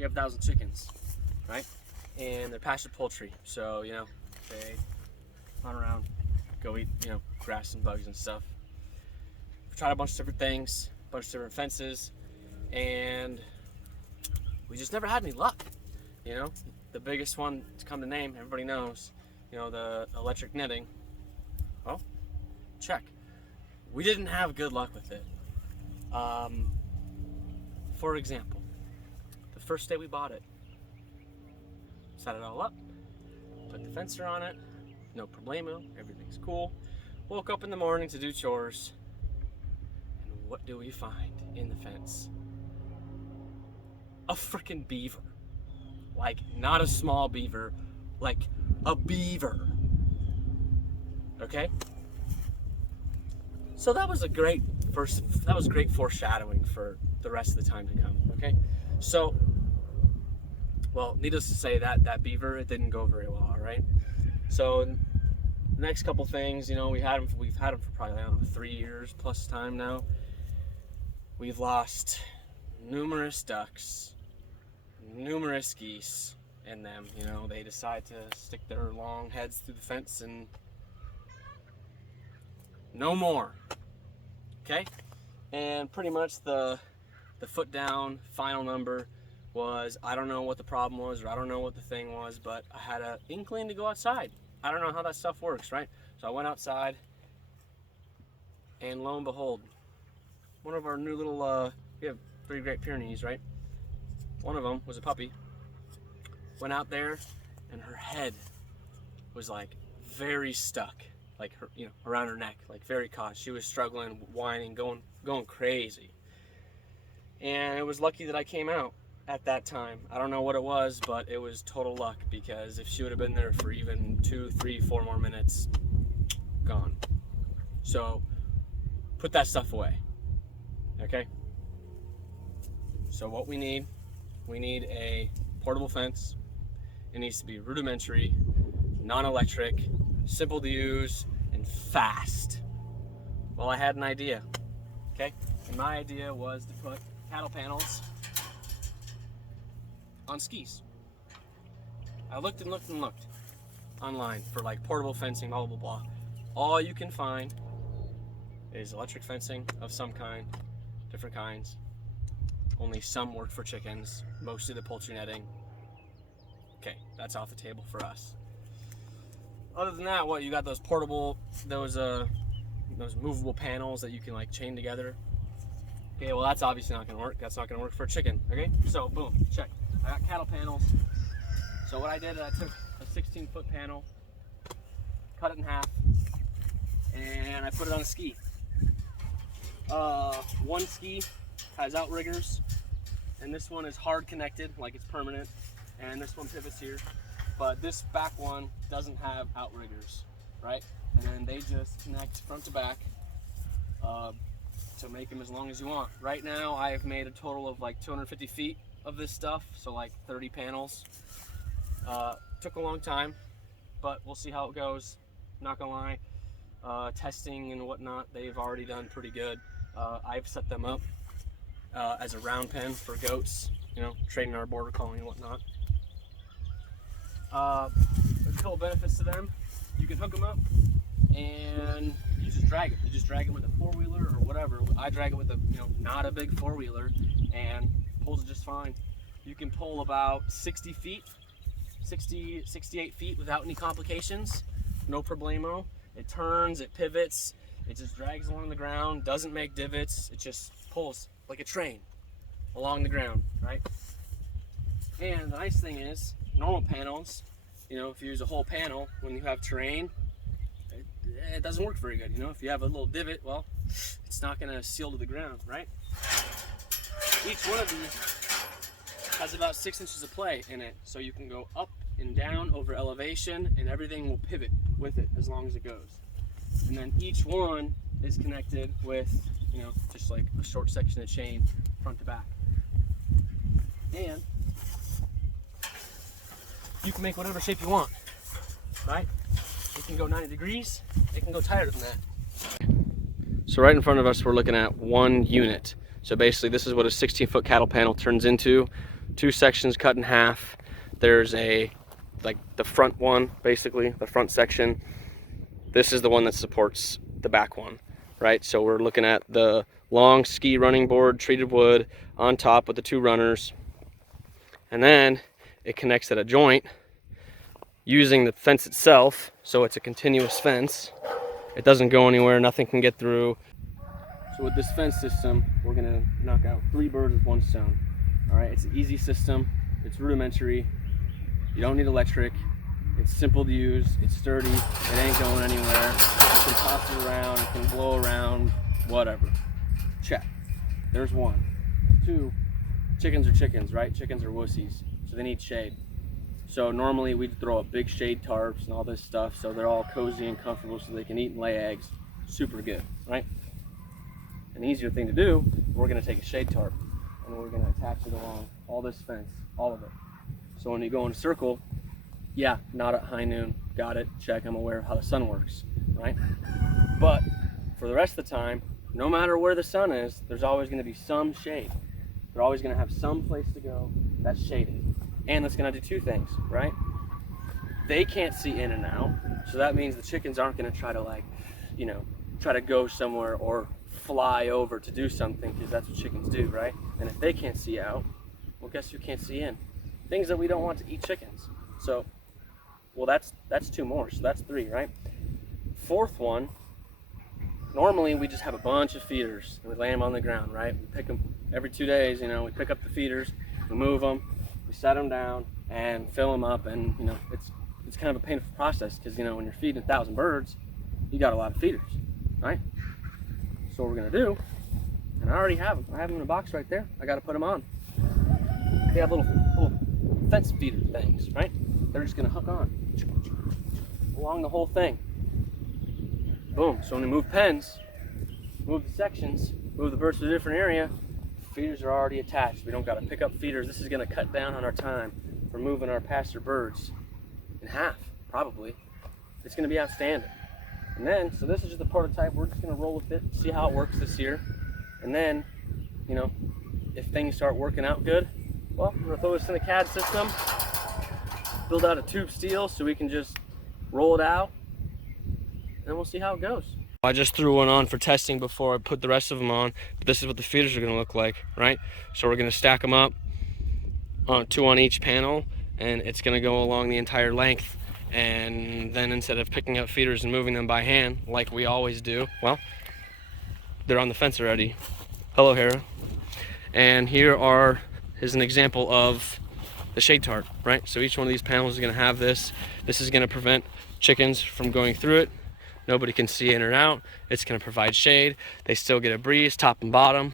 you have 1,000 chickens, right? And they're pastured poultry, so you know they run around, go eat, you know, grass and bugs and stuff. We've tried a bunch of different things, a bunch of different fences, and we just never had any luck. You know, the biggest one to come to name, everybody knows, you know, the electric netting. Oh, check. We didn't have good luck with it. For example, the first day we bought it, set it all up, put the fencer on it, no problemo, everything's cool. Woke up in the morning to do chores, and what do we find in the fence? A freaking beaver. Like, not a small beaver, like a beaver. Okay? So that was great foreshadowing for the rest of the time to come, okay? So, well, needless to say, that beaver, it didn't go very well, all right? So, the next couple things, you know, we've had him for probably, I don't know, 3 years plus time now. We've lost numerous ducks, numerous geese in them. You know, they decide to stick their long heads through the fence and no more. Okay? And pretty much the foot down final number was, I don't know what the problem was, or I don't know what the thing was, but I had an inkling to go outside. I don't know how that stuff works, right? So I went outside, and lo and behold, one of our new little, we have 3 Great Pyrenees, right? One of them was a puppy. Went out there, and her head was like very stuck, like her, you know, around her neck, like very caught. She was struggling, whining, going crazy. And it was lucky that I came out at that time. I don't know what it was, but it was total luck, because if she would have been there for even 2, 3, 4 more minutes, gone. So put that stuff away. Okay? So what we need a portable fence. It needs to be rudimentary, non-electric, simple to use, and fast. Well, I had an idea, okay? And my idea was to put cattle panels on skis. I looked and looked and looked online for like portable fencing, blah, blah, blah. All you can find is electric fencing of some kind, different kinds. Only some work for chickens, mostly the poultry netting. Okay, that's off the table for us. Other than that, what, you got those portable, those movable panels that you can like chain together. Okay, well that's obviously not gonna work. That's not gonna work for a chicken, okay? So boom, check. I got cattle panels. So what I did, I took a 16-foot panel, cut it in half, and I put it on a ski. One ski has outriggers, and this one is hard connected, like it's permanent, and this one pivots here. But this back one doesn't have outriggers, right? And then they just connect front to back to make them as long as you want. Right now, I've made a total of like 250 feet of this stuff, so like 30 panels. Took a long time, but we'll see how it goes. Not gonna lie, testing and whatnot, they've already done pretty good. I've set them up as a round pen for goats, you know, trading our border collie and whatnot. There's a couple benefits to them. You can hook them up and you just drag it. You just drag it with a 4-wheeler or whatever. I drag it with a, you know, not a big 4-wheeler, and pulls it just fine. You can pull about 60 feet, 68 feet without any complications, no problemo. It turns, it pivots, it just drags along the ground, doesn't make divots, it just pulls like a train along the ground, right? And the nice thing is, normal panels, you know, if you use a whole panel, when you have terrain, it doesn't work very good. You know, if you have a little divot, well, it's not going to seal to the ground, right? Each one of these has about 6 inches of play in it, so you can go up and down over elevation, and everything will pivot with it as long as it goes. And then each one is connected with, you know, just like a short section of chain front to back. And you can make whatever shape you want, right? It can go 90 degrees, it can go tighter than that. So right in front of us, we're looking at one unit. So basically this is what a 16-foot cattle panel turns into. two sections cut in half. There's like the front one, basically, the front section. This is the one that supports the back one, right? So we're looking at the long ski running board, treated wood, on top with the two runners. And then it connects at a joint using the fence itself, so it's a continuous fence. It doesn't go anywhere, nothing can get through. So with this fence system, we're gonna knock out 3 birds with 1 stone. All right, it's an easy system, it's rudimentary, you don't need electric, it's simple to use, it's sturdy, it ain't going anywhere, you can toss it around, it can blow around, whatever. Check, there's 1. 2, chickens are chickens, right? Chickens are wussies, so they need shade. So normally we'd throw up big shade tarps and all this stuff so they're all cozy and comfortable so they can eat and lay eggs. Super good, right? An easier thing to do, we're gonna take a shade tarp and we're gonna attach it along all this fence, all of it. So when you go in a circle, yeah, not at high noon, got it, check, I'm aware of how the sun works, right? But for the rest of the time, no matter where the sun is, there's always gonna be some shade. They're always gonna have some place to go that's shaded. And that's gonna do 2 things, right? They can't see in and out, so that means the chickens aren't gonna try to, like, you know, try to go somewhere or fly over to do something, because that's what chickens do, right? And if they can't see out, well, guess who can't see in? Things that we don't want to eat chickens. So, well, that's 2 more, so that's 3, right? 4th one, normally we just have a bunch of feeders and we lay them on the ground, right? We pick them every 2 days, you know, we pick up the feeders, we move them, we set them down and fill them up, and you know, it's kind of a painful process because, you know, when you're feeding 1,000 birds, you got a lot of feeders, right? So what we're gonna do, and I already have them. I have them in a box right there. I got to put them on. They have little fence feeder things, right? They're just gonna hook on along the whole thing. Boom. So when we move pens, move the sections, move the birds to a different area, feeders are already attached. We don't got to pick up feeders. This is going to cut down on our time for moving our pastured birds in half, probably. It's going to be outstanding. And then, so this is just a prototype. We're just going to roll with it, see how it works this year. And then, you know, if things start working out good, well, we're going to throw this in the CAD system, build out a tube steel so we can just roll it out, and we'll see how it goes. I just threw one on for testing before I put the rest of them on, but this is what the feeders are going to look like, right? So we're going to stack them up, 2 on each panel, and it's going to go along the entire length. And then instead of picking up feeders and moving them by hand, like we always do, well, they're on the fence already. Hello, Hera. And here is an example of the shade tarp, right? So each one of these panels is going to have this. This is going to prevent chickens from going through it. Nobody can see in or out. It's going to provide shade. They still get a breeze, top and bottom.